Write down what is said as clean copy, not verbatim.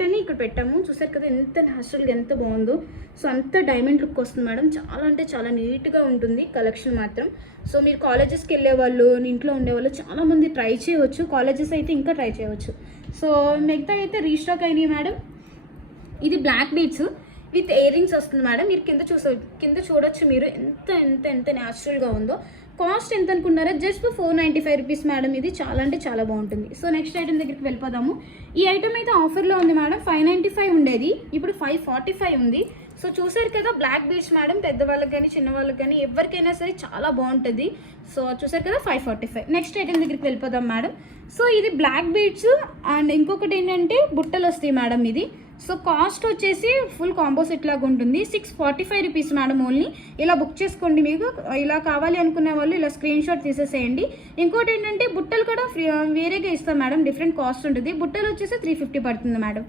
Night అని ఇక్కడ పెట్టాము. చూసారు కదా ఎంత న్యాచురల్గా ఎంత బాగుందో. సో అంత డైమండ్ లుక్ వస్తుంది మేడం. చాలా అంటే చాలా నీట్గా ఉంటుంది కలెక్షన్ మాత్రం. సో మీరు కాలేజెస్కి వెళ్ళే వాళ్ళు, ఇంట్లో ఉండేవాళ్ళు చాలామంది ట్రై చేయవచ్చు. కాలేజెస్ అయితే ఇంకా ట్రై చేయవచ్చు. సో మిగతా అయితే రీస్టాక్ అయినాయి మేడం. ఇది black beads with earrings వస్తుంది మేడం. మీరు కింద చూడొచ్చు మీరు ఎంత ఎంత ఎంత న్యాచురల్గా ఉందో. కాస్ట్ ఎంత అనుకున్నారా? Just 495 rupees madam. ఇది చాలా అంటే చాలా బాగుంటుంది. సో నెక్స్ట్ ఐటమ్ దగ్గరికి వెళ్ళిపోదాము. ఈ ఐటమ్ అయితే ఆఫర్లో ఉంది మేడం. 595 ఉండేది, ఇప్పుడు 545 ఉంది. సో చూసారు కదా బ్లాక్ బీడ్స్ మేడం. పెద్దవాళ్ళకి కానీ చిన్నవాళ్ళకి కానీ ఎవరికైనా సరే చాలా బాగుంటుంది. సో చూసారు కదా 545. నెక్స్ట్ ఐటమ్ దగ్గరికి వెళ్ళిపోదాం మేడం. సో ఇది బ్లాక్ బీడ్స్ అండ్ ఇంకొకటి ఏంటంటే బుట్టలు వస్తాయి మేడం. ఇది సో కాస్ట్ వచ్చేసి ఫుల్ కాంబో సెట్ లాగా ఉంటుంది. 645 రూపీస్ మేడం ఓన్లీ. ఇలా బుక్ చేసుకోండి. మీకు ఇలా కావాలి అనుకునే వాళ్ళు ఇలా స్క్రీన్ షాట్ తీసేసేయండి. ఇంకోటి ఏంటంటే బుట్టలు కూడా వేరేగా ఇస్తాం మేడం. డిఫరెంట్ కాస్ట్ ఉంటుంది. బుట్టలు వచ్చేసి 350 పడుతుంది మేడం.